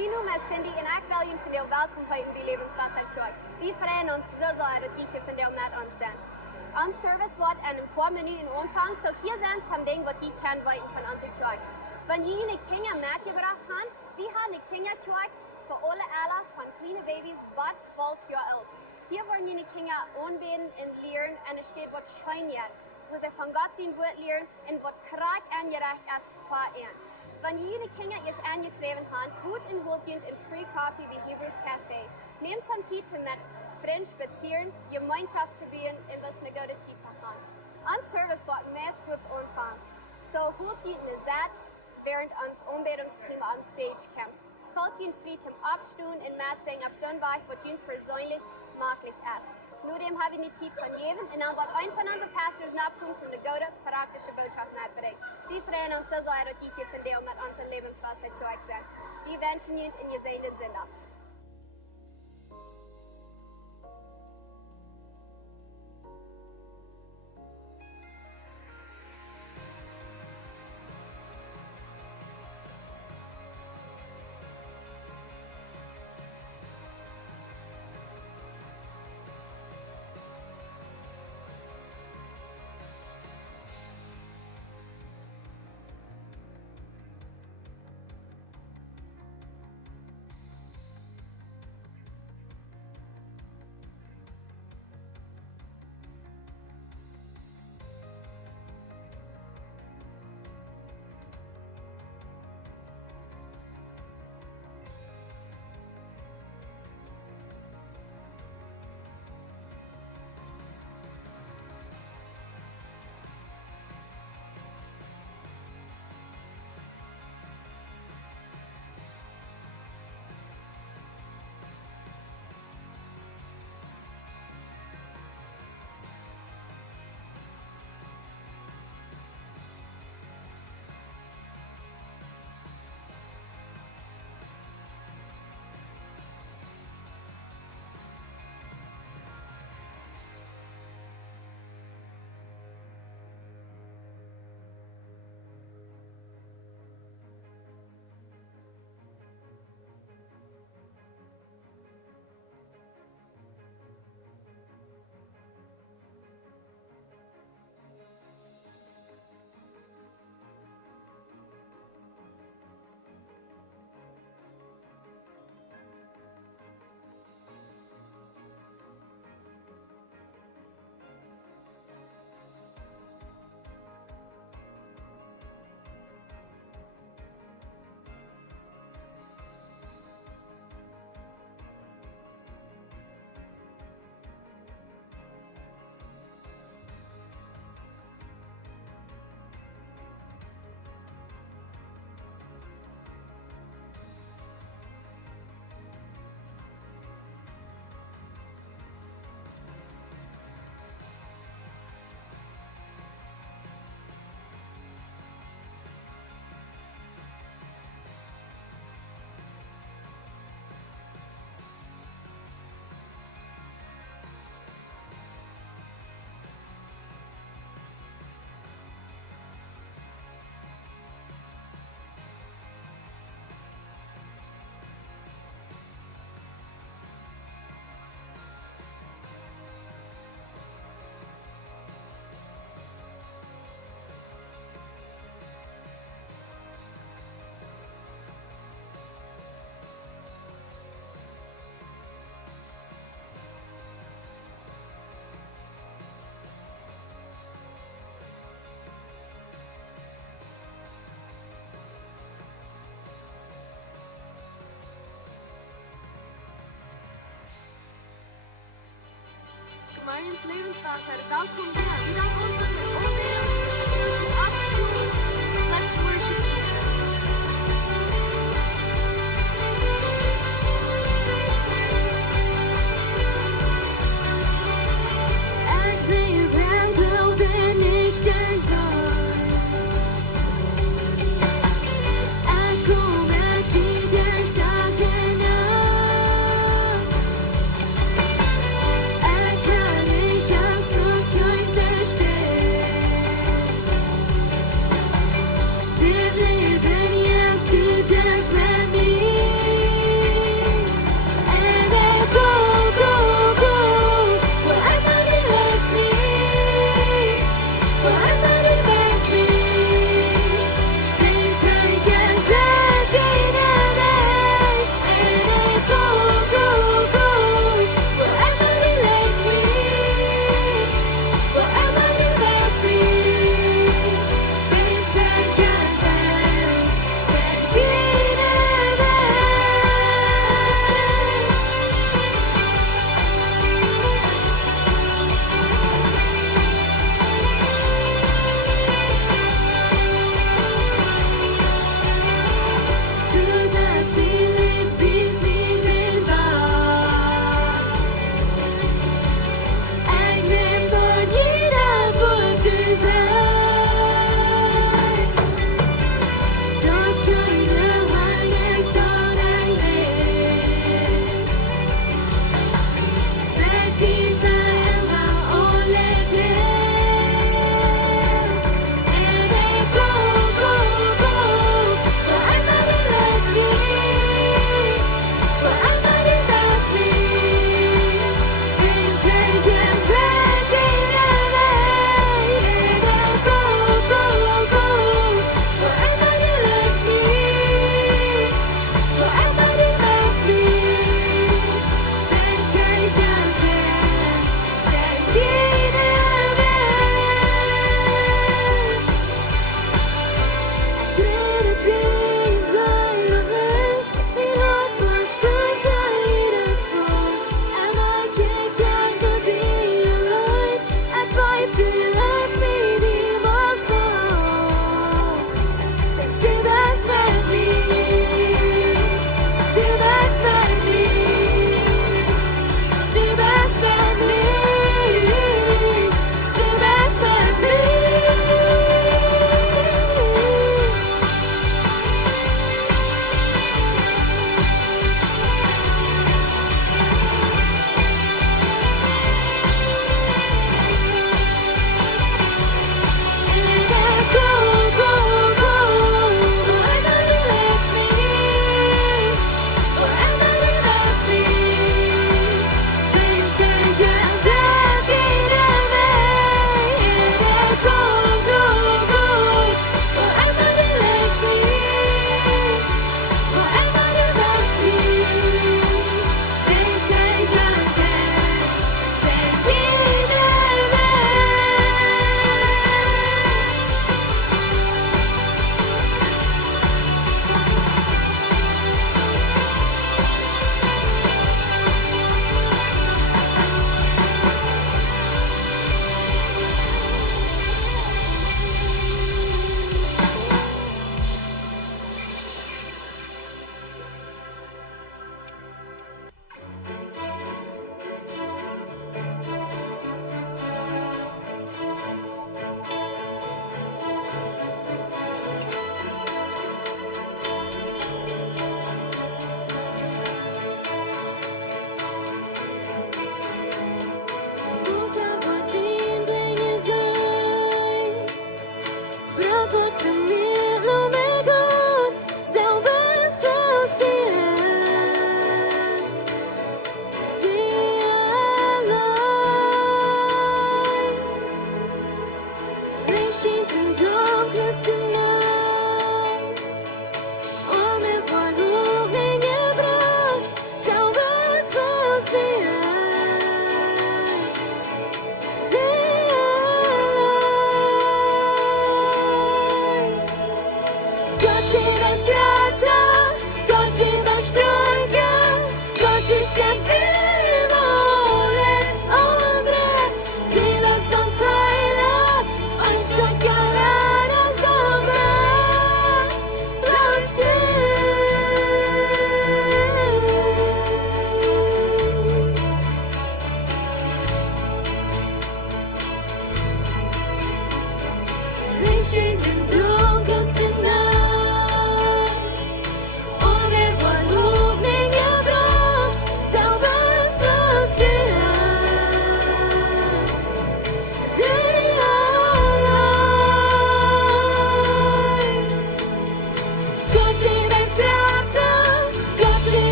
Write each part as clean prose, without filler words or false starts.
Mijn naam is Cindy en ik wil jullie van jou welkom heten bij Lebenswasser krijgen. We freuen ons zo sehr, dat jullie van jou met ons zijn. Ons service wordt in een paar minuten aanvangen, so hier zijn some dingen wat je kan weten van onze krijgen. Wanneer jullie Kinder mitgebracht haben, wir haben eine Kinderkirche für alle Alter von kleinen Babys bis 12 Jahre alt. Hier wollen die Kinder anbeten und lernen und es steht, was schön wird, wo sie von Gott sein Wort lernen und was gerade angerecht ist für ihn. Wenn die Kinder ihr angeschrieben haben, tut und holt ihr in Free Coffee wie Hebrews Café. Nehmt some Zeit mit Freunden spazieren, Gemeinschaft zu bieten und was eine gute Zeit zu haben. Unser Service wird meist kurz anfangen. So holt ihr eine Zeit, während uns Anbetungsteam am Stage kommt. Folgt ihnen frei zum Abstehen und mitsingen auf so ein Weg, was ihnen persönlich möglich ist. Nur dem haben wir die Zeit von jedem und dann wird ein von unseren Pastors nachkommen, um eine gute, praktische Botschaft mitzubringen. Wir freuen uns so sehr, dass die hier von dir mit unserem Lebenswasser zurück sind. Wir wünschen Ihnen in gesegneten Sinne. Ins Lebenswasser. Welkom weer. We don't open the open. Let's worship Jesus. Ik leef en geloof en niet er zijn. Ik kom met die dagen aan. Ik kan niet aanspreken verstehen. Dit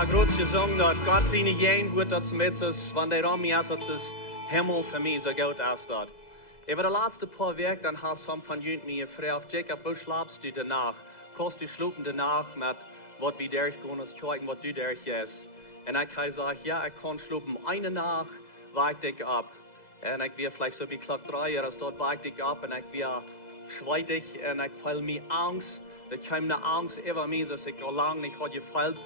har groß gesungen, dass Gott seine Jen wird, dass mit uns, wenn der Raum ist, dass es Himmel für mich so gut aussieht. Über die letzten paar Wochen, dann hast du von Jünd mir gefragt, Jacob, wo schlafst du danach? Kannst du schlupen danach mit, was wir durchgehen, und gucken, was du durch ist? Und ich kann sagen, ja, ich kann schlupen eine Nacht, weit dich ab. Und ich will vielleicht so wie Klock 3 Jahre, dort weit dich ab, und ich will schweitig, und ich fühle mich Angst. Ich habe eine Angst über mich, dass ich noch lange nicht habe gefällt.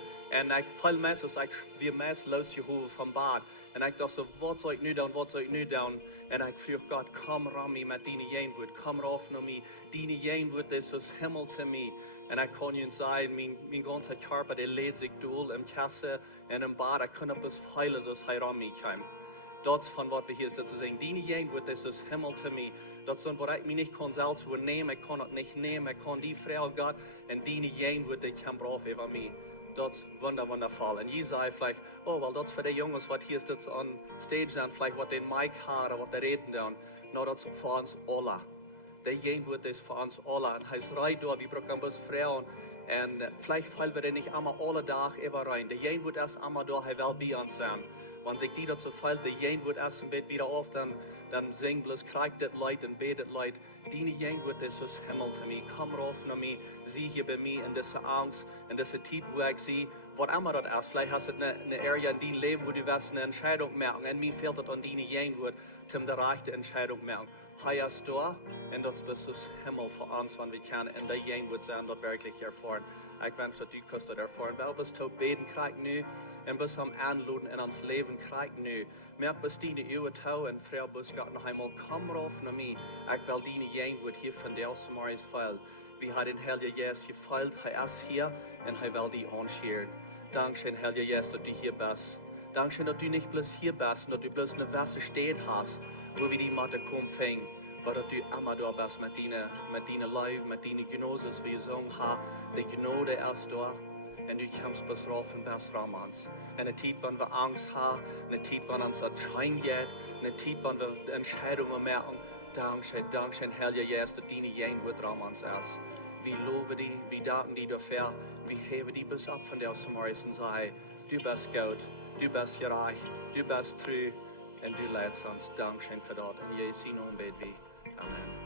Und ich fühle mich, dass ich wie Mess losgehoben vom Bad. Und ich dachte so, was soll ich nun tun, was soll ich nun tun? Und ich frage Gott, komm ran mich mit deinen Jenwut, komm rauf nach mir. Deine Jenwut ist das Himmel zu mir. Und ich kann Ihnen sagen, mein ganzer Körper, der lädt sich durch im Kasse und im Bad. Ich kann etwas feilen, dass er ran mich kommt. Das von was wir hier ist, zu sagen, deine Jenwut ist das Himmel zu mir. Das ist, was ich mir nicht kann selbst nehmen, ich kann es nicht nehmen, ich kann die Frau Gott und deine Jenwut, die kommt rauf über mich. Das ist wundervoll. Und ich sage vielleicht, oh, weil das für die Jungs, was hier ist, das on stage dann, vielleicht was den Mike hat, oder was die reden dann. No, das ist für uns alle. Der Jenwut ist für uns alle. Und heißt, rein da, wir brauchen bloß Frauen. Und vielleicht fallen wir nicht einmal alle Tage immer rein. Der Jenwut ist einmal da, er will bei uns sein. Wenn sich die dazu fällt, der Jenwut erst im Bett wieder auf, dann singt bloß, kriegt das Leid und betet Leid. Deine Jenwut ist das Himmel zu mir. Komm rauf nach mir, sieh hier bei mir in dieser Angst, in dieser Zeit, wo ich sehe, was immer das ist. Vielleicht hast du eine Area in deinem Leben, wo du wirst eine Entscheidung machen. Und mir fehlt es an deine Jenwut, um die rechte Entscheidung machen. Hier ist da, und das ist das Himmel für uns, wenn wir können in der Jenwut sein, dort wirklich erfahren. Ich wünsche, dass du kannst das erfahren. Weil bis du beten kriegst nu, und bis am Anluden in uns Leben kriegst nu. Merk bis deine Ehe tau und Frau bis Gott noch einmal, komm rauf nach mir. Ich will deine Jenwut hier von der Samaris feil. Wie hat den Herr Jesus gefeilt, er ist hier und er will dich anschieren. Dankeschön, Herr Jesus, dass du hier bist. Dankeschön, dass du nicht bloß hier bist und dass du bloß eine Wasser steht hast, wo wir die Mathe kommen fängen. Aber dass du immer da bist mit deiner Leib, mit deinen Genossen, wie wir sagen haben. Die Gnade ist da. Und du kommst bis rauf und bis Ramans. Eine Zeit, wenn wir Angst haben, eine Zeit, wenn uns das Schein geht, eine Zeit, wenn wir Entscheidungen machen. Dankeschön, Herr Jesus, dass deine Jenwut Ramans ist. Wir loben dich, wir danken dir dafür, wir heben dich bis ab von der Samaris und sagen, du bist gut, du bist reich, du bist treu und du leidest uns. Dankeschön für das. In Jesu Namen beten wir. Amen.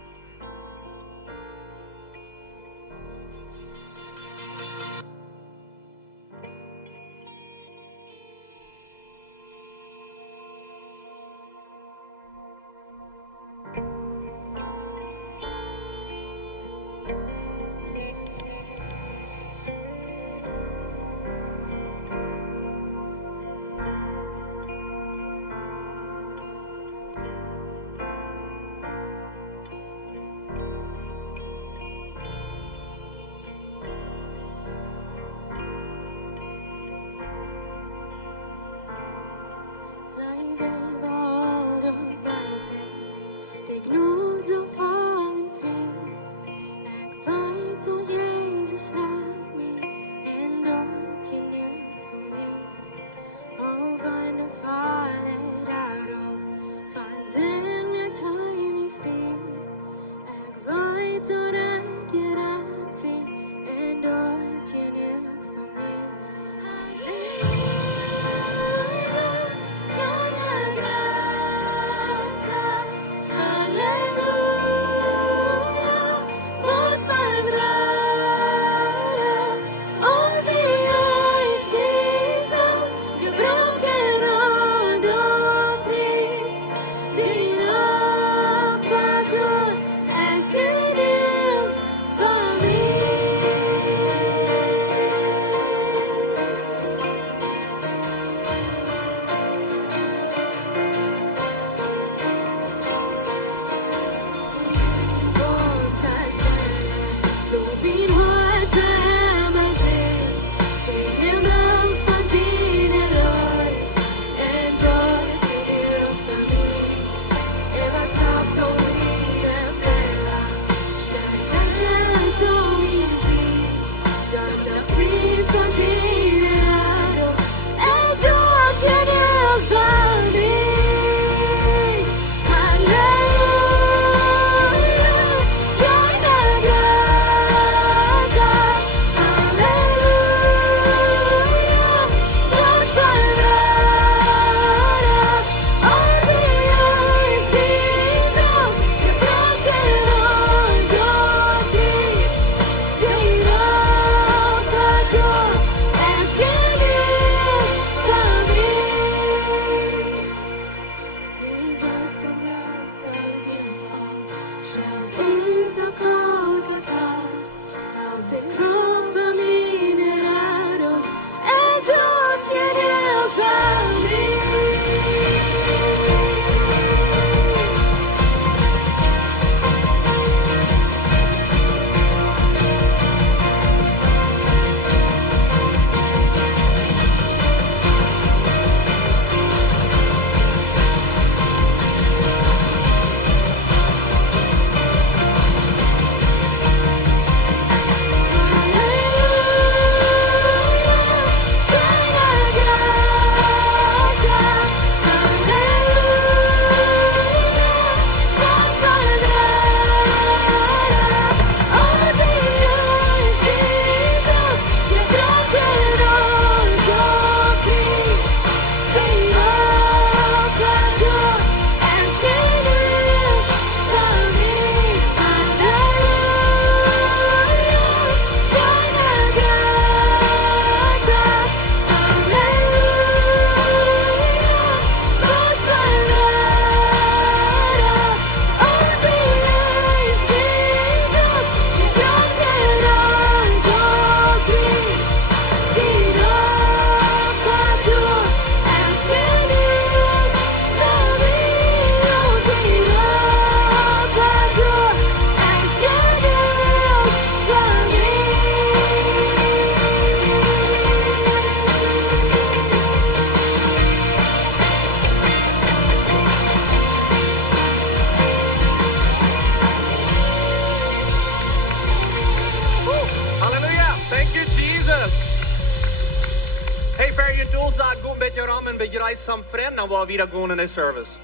Paul sagt, go een beetje rum en begrijp some friend, dan we wieder gaan in de service.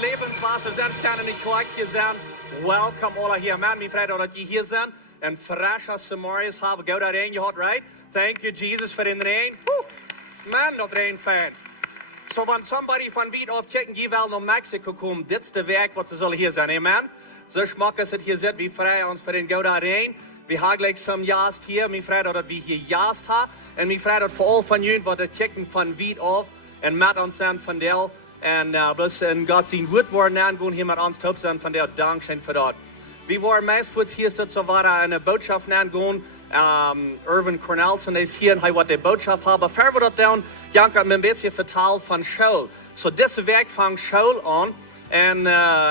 Lebenswasser zijn, kunnen niet gelijk zijn. Welkom alle hier, man. Mijn vrienden dat je hier zijn. En fresh als Samariërs hebben. Go dat rain gehad, right? Thank you, Jesus, voor in rain. Woo. Man, dat rain fijn. So, wenn somebody van Wied of kijken, die wel naar Mexico komen, dit is de werk wat ze zullen hier zijn, amen? Zo smak als het hier zit, wie vrij ons voor in go dat rain. We hebben gelijk some jaast hier, mijn vrienden dat we hier jaast hebben. En mijn vrienden dat voor al van jullie wat het kijken van Wied of. En met ons zijn van deel. En bloß in Gott sein Wort worden angehen, hier mit uns top sein, von der Dankschein für dort. Wir waren meistens hier, so war eine Botschaft angehen, Irvin Cornelson ist hier und hat die Botschaft haben. Fair wird down, Jank hat mir ein bisschen vertalt von Schule. So, diese Werk fängt Schule an. Und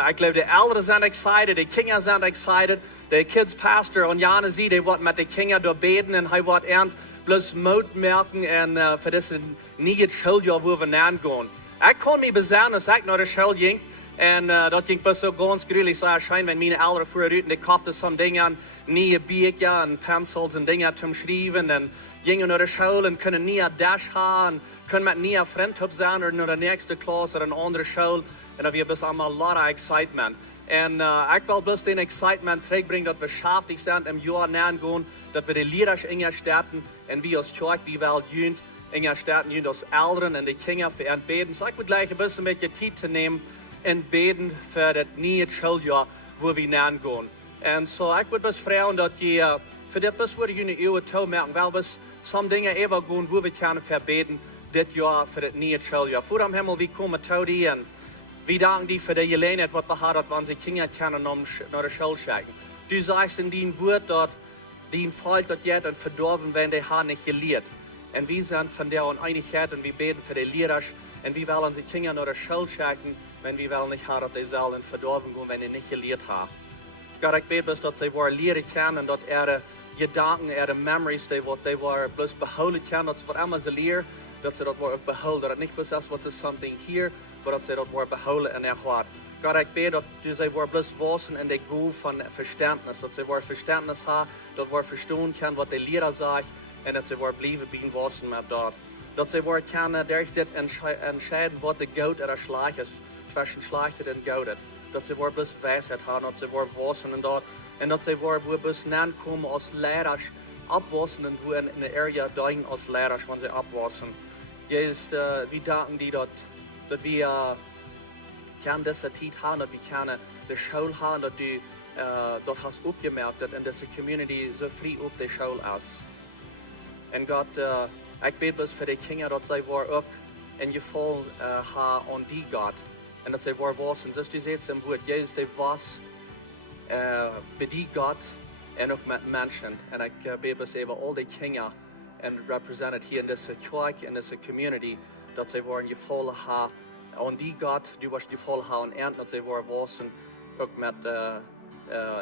ich glaube, die Eltern sind excited, die Kinder sind excited, der Kids Pastor und Jana sie, die wird mit den Kindern da beten und er wird bloß Mut merken und für das neue Schuljahr, wo wir angehen. Ik kon me bezinnen als ik naar de school ging. En dat ging best zo ganz gruwelijk zo schijn. Wenn mijn ouders vooruit en die kochten some dingen, nieuwe bieken en pencils en dingen te schrijven. En gingen naar de school en kunnen nieuwe dash hebben. En kunnen met nieuwe vrienden op zijn of naar de nächste klas of een andere school. En dat was best allemaal lot of excitement. En ik wil best den excitement terugbrengen dat we schaftig zijn im jaar nagaan. Dat we de leiders ingestellten en wie als kerk die wel junt. In der Stadt und als Eltern und die Kinder für ihn beten. So ich würde gleich ein bisschen mit der Zeit zu nehmen und beten für das neue Schuljahr, wo wir nachgehen. Und so ich würde bis fragen, dass ihr für das bis würde ich eine Ehe tun merken, weil bis some Dinge eben gehen, wo wir können verbeten, das Jahr für das neue Schuljahr. Vor dem Himmel, wie kommen zu dir und wir danken dir für die Gelegenheit, was wir haben, wenn sie Kinder können nach der Schule schicken. Du sagst in deinem Wort, dass dein Volk dort jetzt und verdorben, wenn die haben nicht gelehrt. Und wir sind von der Uneinigkeit und wir beten für die Lehrer. Und wir wollen sie Kinder nach der Schule schicken, wenn wir wollen nicht haben, dass die sollen verdorben gehen, wenn sie nicht gelehrt haben. Gott, ich bete, dass sie lehren können und dass ihre Gedanken, ihre Memories, die bloß behouden können, dass sie immer sie lehren, dass sie das behouden. Dass nicht bloß das, was ist something hier, aber dass sie das behouden in ihr Hart. Gott, ich bete, dass sie bloß wissen in der Gabe von Verständnis, dass sie Verständnis haben, dass sie verstehen können, was die Lehrer sagen. En dat ze wordt blijven bieden wassen met dat. Dat ze wordt kunnen durch dit entscheiden wat de goud en de slaag is. Zwischen slachtet en goudet. Dat ze wordt bis wijsheid hebben. Dat ze wordt wassen en dat. En dat ze wordt bis naankomen als leiders. Abwassen en wo in de area duigen als leiders, wanneer ze abwassen. Jezus, we danken die dat we kunnen deze tijd hebben. Dat we kunnen de school hebben. Dat du dat hast opgemerkt dat in deze community zo vrij op de school is. En God, ik bid dus voor de kinderen dat zij ook in geval gaan aan die God. En dat zij wassen. Zoals u ziet in woord, Jezus die was bij die God en ook met mensen. En ik bid dus even al die kinderen en represented hier in deze kerk, in deze community, dat zij in geval gaan aan die God, die was in geval gaan en dat zij wassen ook met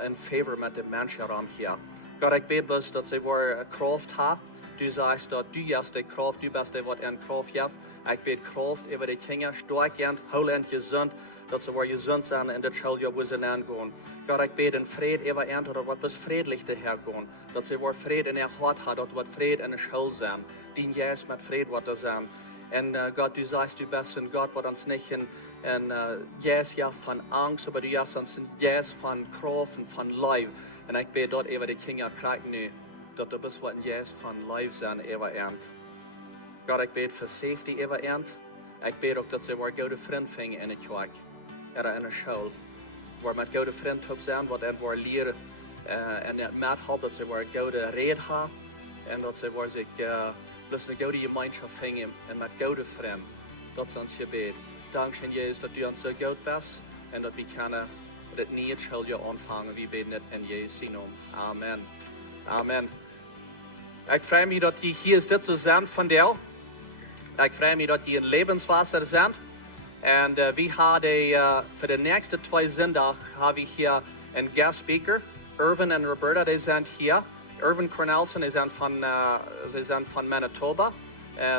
in favor met de mensen rond hier. God, ik bid dus dat zij kracht hebben. Du sagst, dass du hast die Kraft, du bist der, was in Kraft hat. Ich bete Kraft über die Kinder, stark und heil und gesund, dass sie gesund sind in der Schule, wo sie hingehen. Gott, ich bete in Frieden über ihn, dass wir bis friedlich dahergehen. Dass sie Frieden in ihr Hart haben, dass wir Frieden in der Schule sind. Die Jesus mit Frieden wird das sein. Und Gott, du sagst, du bist ein Gott, der uns nicht in Jesus ja von Angst, aber du hast uns in Jesus von Kraft und von Leib. Und ich bete dort über die Kinder kriegen nu. Dat er best wat een juist van life zijn even eind. God, ik bid voor safety even eind. Ik bid ook dat ze waar goede vriend vingen in het kerk. In een school. Waar met goede vriend op zijn, wat en waar leren. En het met helpt dat ze waar goede reden hebben. En dat ze waar zich plus een goede gemeenschap vingen. En met goede vriend. Dat is ons gebed. Dankzij Jezus dat u ons zo goed bent. En dat we kunnen das nie soll ja anfangen. Wir beten das in Jesu Namen. Amen. Amen. Ich freue mich, dass ihr hier ist, zu sein von dir. Ich freue mich, dass ihr in Lebenswasser sind. Und wir haben für die nächsten 2 Sonntage habe ich hier einen Guest Speaker. Irvin und Roberta, die sind hier. Irvin Cornelson, die sind von Manitoba.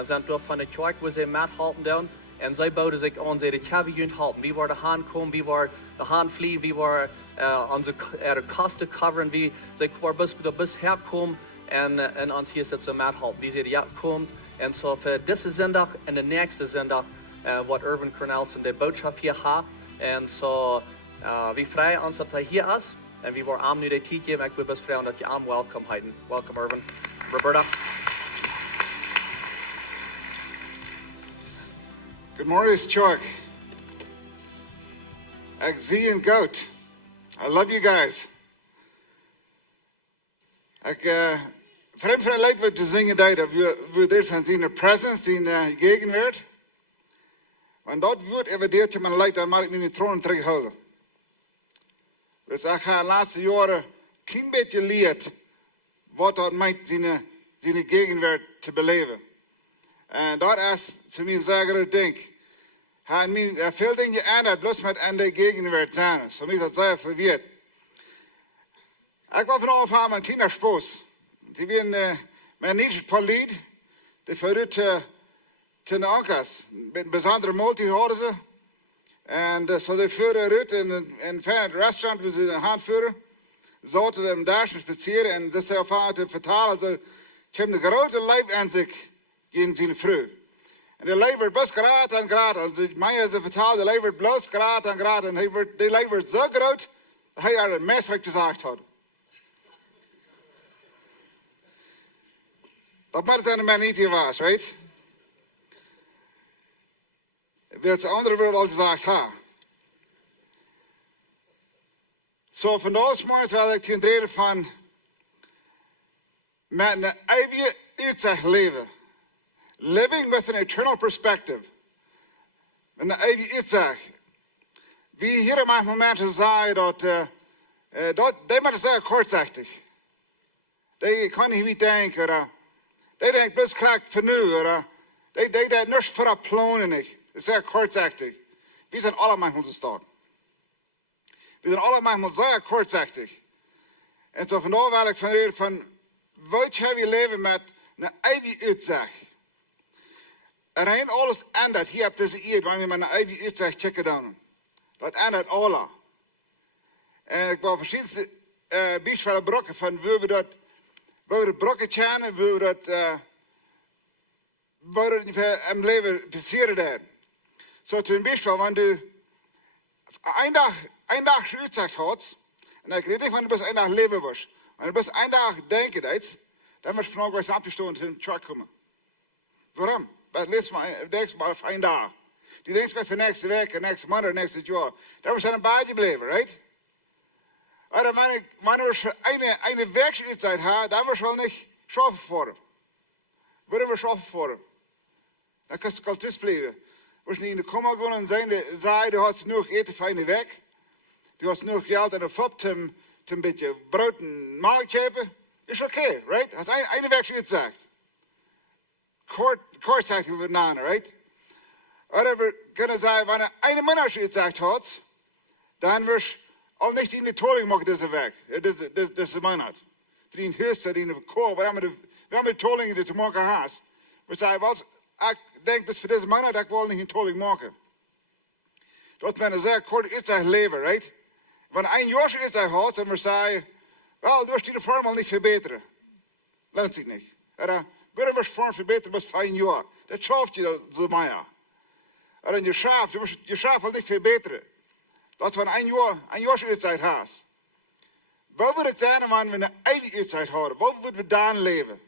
Sind dort von der Kirche, wo sie mithalten dürfen. Und sie bauten sich an, sie die Kabinen halten. Wie wir daheim kommen, wie wir daheim fliehen, wie wir unsere Kosten covern, wie sie bis herkommen und uns hier zu mithalten. Wie sie hier kommen. Und so für diesen Sonntag und den nächsten Sonntag, wird Irvin Cornelson die Botschaft hier haben. Und so, wir freuen uns, dass er hier ist. Und wir wollen ihm die Zeit geben. Ich will bis freuen, dass ihr ihm willkommen heißen. Welcome, Irvin. Roberta. Good morning, Chuck. Ik zie een goat. I love you guys. Ik vreemd van leid wat te zingen deed, we dit van zijn presence in gegenwart. Want dat wordt evadeerd in mijn leid, dan mag ik mijn troon terughouden. Dus ik ga de laatste jaren een klein beetje leerd wat dat meint zijn gegenwart te beleven. En dat is voor mij een zeer groot ding. Veel dingen ändert, bloß met aan de gegenwart zijn. Zo is dat zeer verwirrt. Ik was vanaf aan een kleiner spoos. Die waren mijn niet polied. Die verrukt ten ankers. Met een bijzondere maaltijd hadden ze. En zo die vuren uit in een fijn restaurant, waar ze de hand vuren. Zaten hem daar te spazieren. En dat is heel vaak te vertalen. Ze hebben de grote lijf aan zich in zijn vrouw. En de lijf wordt best graad en graad. Als de mij ze vertalen, de lijf wordt bloos graad en graad. En de lijf wordt zo groot, dat hij er een menselijk gezegd had. Dat moet het aan de man niet hier was, weet. Wil het andere woord al gezegd hebben. Zo vandaag morgens wil ik het reden van met een eeuwige Utsecht leven. Living with an eternal perspective. Een eeuwige Utsecht. Wie hier op momenten zeggen dat die moeten zeggen kortzichtig. Die kan niet denken. Die denken best krijgt van nu. Die denken niks voor dat plannen niet. Dat is zeer kortzichtig. We zijn allemaal onze stad. We zijn allemaal zeer kortzichtig. En zo vandaag wil ik van reden van wat heb je leven met een eeuwige Utsecht. Er is alles ändert hier op deze eeuw, wanneer we naar eeuwige Utsecht checken dan. Dat ändert alles. En ik wil verschillende bijzondere brokken van waar we dat brokken kennen, waar we dat im leven passieren dan. Zo zum Beispiel, wenn du een dag Utsecht hast, en ik weet niet van du bist een dag leven was, en du bist een dag denken dat, dan wirst du vandaag wel eens abgestoßen in de truck komen. Waarom? Weil denkst mal auf ein Tag. Die denkst mal für nächste Woche, nächste Monat, nächstes Jahr. Da wirst du dann bei bleiben, right? Oder wenn du eine Werkzeit hast, dann wirst du nicht schaffen vor. Würden wir schaffen vor. Dann kannst du kaltes bleiben. Du wirst nicht in die Kummer gehen und sagen, du hast genug eten für eine Weg. Du hast genug Geld in der Fab, um ein bisschen Brot und Mahl zu kaufen. Ist okay, right? Das ist eine Werkzeit. Kortzeit wie wir nennen, right? Oder wir können sagen, wenn eine Monat gesagt hat, dann wirst du auch nicht in die Tolling machen, diese Weg. Das ist Monat. Für den Höchsten, den Chor, wir haben die Tolling, die du machen hast. Wir sagen, was, ich denke, bis für diese Monat, ich will nicht in Tolling machen. Das ist eine sehr kurze Zeit leben, right? Wenn ein Jahr Zeit hat, dann wir sagen, well, du wirst die Form nicht verbessern. Lohnt sich nicht. Oder, würden wir vorn verbeteren bis 1 Jahr. Das schafft je so mehr. Aber je schafft nicht verbeteren. Dat we een jaar Zeit hast. Wat wordt het zijn wanneer we een eeuwige tijd houden? Wat moeten we dan leven?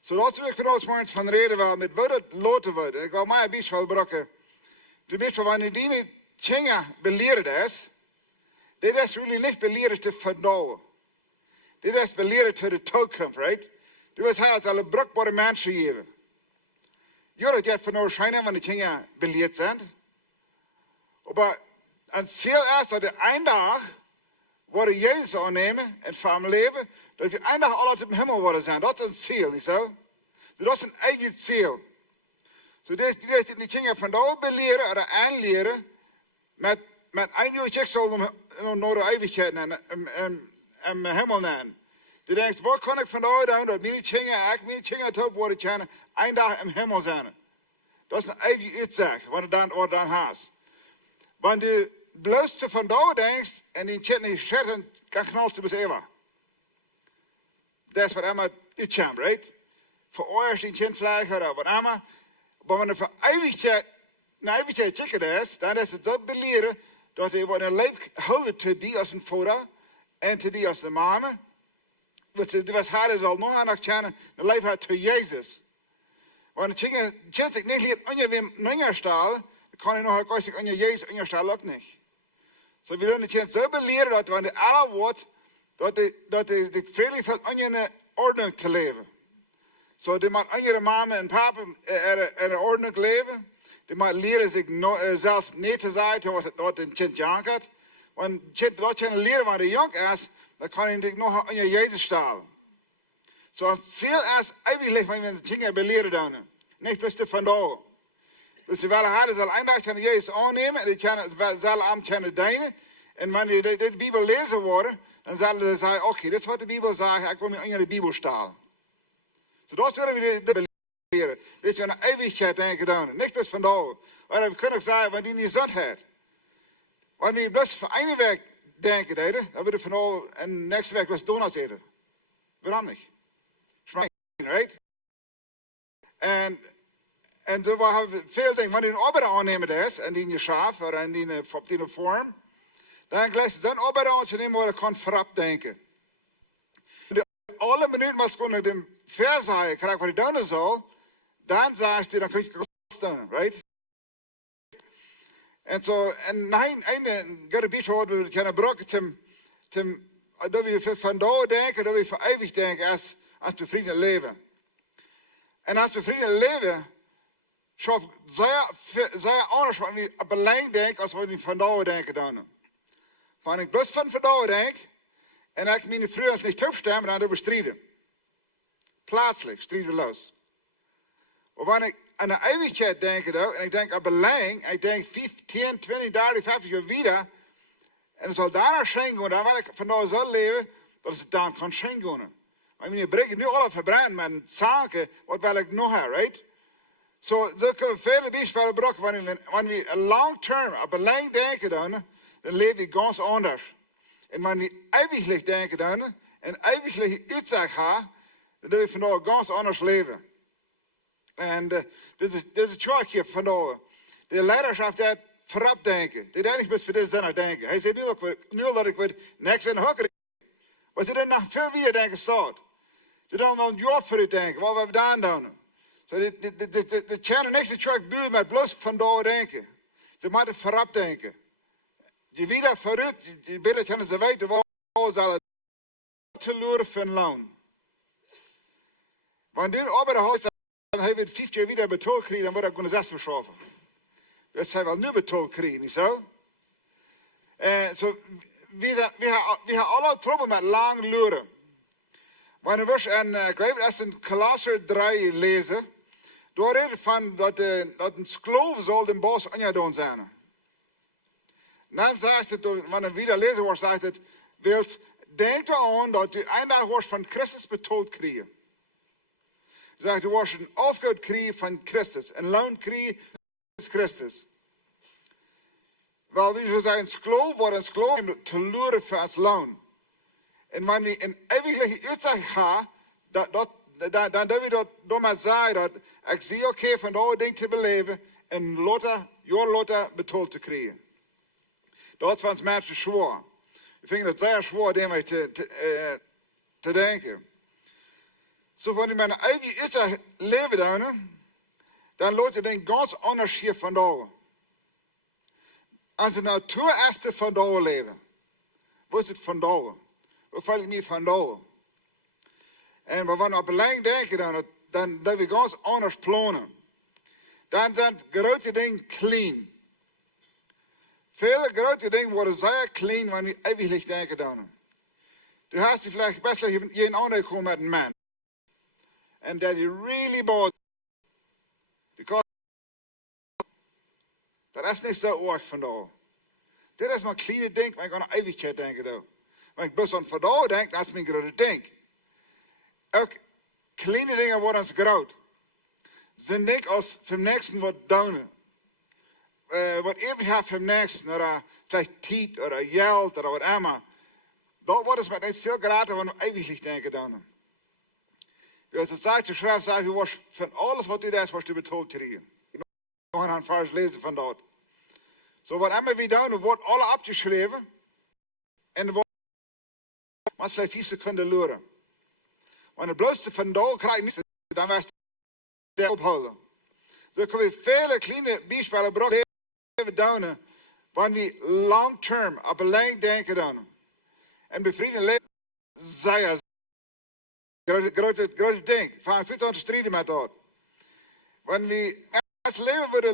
Zodat we van ons morgens van reden wel met wat het loten worden. Ik wil mij een beetje wel brokken. Du weet wel, wanneer die dingen beleren is, dit is really niet beleren te vernauwen. Dit is beleren te de toekomst, right? Du hast halt alle bruchbare Menschen geven. Je dat je van ons schijnen, wanneer die dingen beleerd zijn. Maar een ziel is dat je een dag worden Jezus aannemen en van leven, dat we een dag altijd in de hemel worden zijn. Dat is een ziel, niet zo? Dus dat is een eigen ziel. So deze die dingen van daar beleren of aanleren met een uur zal naar de eeuwigheid en hemel nemen. Je denkt, wat kan ik van daar doen dat mijn dingen top worden kunnen een dag in hemel zijn. Dat is een eigen uitzag, wat dan haast. Want je blootste van daar denkt en die chat niet zetten, kan knalsen bis eeuwig. Dat is wat allemaal uitkomt, right? Voor oors die chat vliegen of wat allemaal. Maar wanneer voor eeuwigheid checken is, dan is het zo beleren dat je wordt een leef houden te die als een vader en te die als een mama. Want was haar is wel nog aan kennen, de leef had te Jezus. Want de chance ik niet leert aan je weer meer stalen, dan kan je nog een aan je Jezus aan je stalen ook niet. Zo we willen de chance zo beleren dat wanneer alle wordt, dat de vredig valt aan je ordnung te leven. Zo die mag aan je mama en papa er ordnung leven. Die mag leren zich zelfs niet te zeggen wat een kind jank had. Want dat je leren wanneer jong is, dan kan je nog aan je Jezus stalen. Zo het ziel is eigenlijk wanneer we de dingen beleren doen. Niet plus de vandaag. Dus we willen hadden zal een dag Jezus aannemen en die zullen aan kunnen dienen. En wanneer de Bijbel lezen worden, dan zullen ze zeggen, oké, dit is wat de Bijbel zegt, ik wil me aan je Bijbel stalen. Zo dat zullen we dit leren. Dit is een eeuwigheid denken doen. Niet plus vandaag. Maar we kunnen zeggen, wanneer die niet zand heeft. Wanneer we plus voor een week denken deden, dan willen we vandaag en next week plus donuts eten. Waarom niet? Right? En zo hebben we veel dingen, wanneer een arbeider aannemen is, en die in je schaaf, en die in een vorm, dan gelijk zijn arbeider aannemen waar je kan voorop denken. Alle minuten was gewoon de vers zeggen, krijg wat je doen zal, dan zegt hij, dan kun je het doen, right? En zo, en een gebied hoorde we kunnen brokken, dat we vandaag denken, dat we voor eeuwig denken, als we vrienden leven. En als we vrienden leven, schaf zeer anders wat we op belang denken, als wat we vandaag denken dan. Wanneer ik bloos van vandaag denk, en ik mijn vrienden niet toestemmen, dan doen we strijden. Plaatselijk, strijden we los. Maar wanneer ik aan de eeuwigheid denk, en ik denk aan belang, ik denk 5, 10, 20, 30, 50 jaar weer, en het zal daarna schenken, dan wil ik vandaag zo leven, dat het dan kan schenken. Maar meneer, breek nu alle verbranden met zaken, wat wil ik nog hebben, right? Zo kunnen we vele bijspelen brokken, wanneer we long term op belang denken dan leven we ganz anders. En wanneer we eeuwiglijk denken dan, en eeuwigliche uitzag hebben, dan doen we vandaag ganz anders leven. En dit is het traag hier vandaag. De leiderschap dat voorop denken. Die denkt niet voor dit zin denken. Hij zegt nu dat ik weer niks in de hoek. Maar ze doen nog veel meer denken staat. Ze doen nog een jaar voor u denken, wat we gedaan doen. So de kennen niet de traag buur met bloos vandaag denken. Ze moeten voorop denken. Je weet dat vooruit, je weet dat ze weten waar ze te luren van loon. Wanneer die arbeider huis dan hebben we 50 jaar weer betaald krijgen, dan wordt ik gewoon 6 verschaffen. Dus hij wil nu betaald krijgen, niet zo? So, we hebben alle trouble met lang luren. Wanneer we ik geloof dat in Kolosser 3 lezen, door reden van dat een skloof zal de baas aangedaan zijn. Dan zegt het, wanneer we dat lezen wordt, zegt het, wils, denk eraan dat je een dag wordt van Christus betaald krijgen. Zegt, du wordt een afgoed krijgen van Christus. Een loon krijgen is Christus. Wel, wie zou zeggen, een skloof wordt een skloof te luren voor het loon. En wanneer een eeuwigliche uitzag gaat, dan doen we dat door met zeggen dat ik zie oké van dat ding te beleven en jouw lotte betaald te krijgen. Dat is van het mensen zwaar. Ik vind het zeer zwaar om te denken. Zo wanneer mijn eigen uitzag leven dan laat je denk ganz anders hier vandaag. Als je nou toe eerst vandaag leven. Wat is het vandaag? Wat valt me vandaag? En we wanneer op belang denken dan we ganz anders plannen. Dan zijn grote dingen clean. viele große Dinge worden sehr klein, wenn wir ewiglich denken dann. Du hast dich vielleicht besser jeden anderen gekommen mit einem Mann. And that he really bought. Because das ist nicht so arg von da. Das ist mein kleines Ding, wenn ich an Ewigkeit denke. Da. Wenn ich bloß an von da denke, das ist mein großes Ding. Auch kleine Dinge worden als groß. Sind nicht als vom Nächsten was daunen. Was ewig hat vom Nächsten, oder vielleicht Zeit oder Geld oder was immer. Da wird es mit uns viel geraten, wenn wir ewiglich denken dann. Du hast gesagt, du schreibst, du warst von alles, was du da hast, was du betont kriegen. Ich noch ein Vers lesen von dort. So, was immer wir tun, wird alle abgeschrieben. Und wird man vielleicht 4 Sekunden luren. Wenn du bloß von da kriegst, dann wirst du abholen. So können wir viele kleine Beispiele brauchen, wenn wir long term, aber lang denken dann. Und befrieden leben, sehr große Ding. Fangen wir an zu streiten mit dort. Wenn wir das Leben würden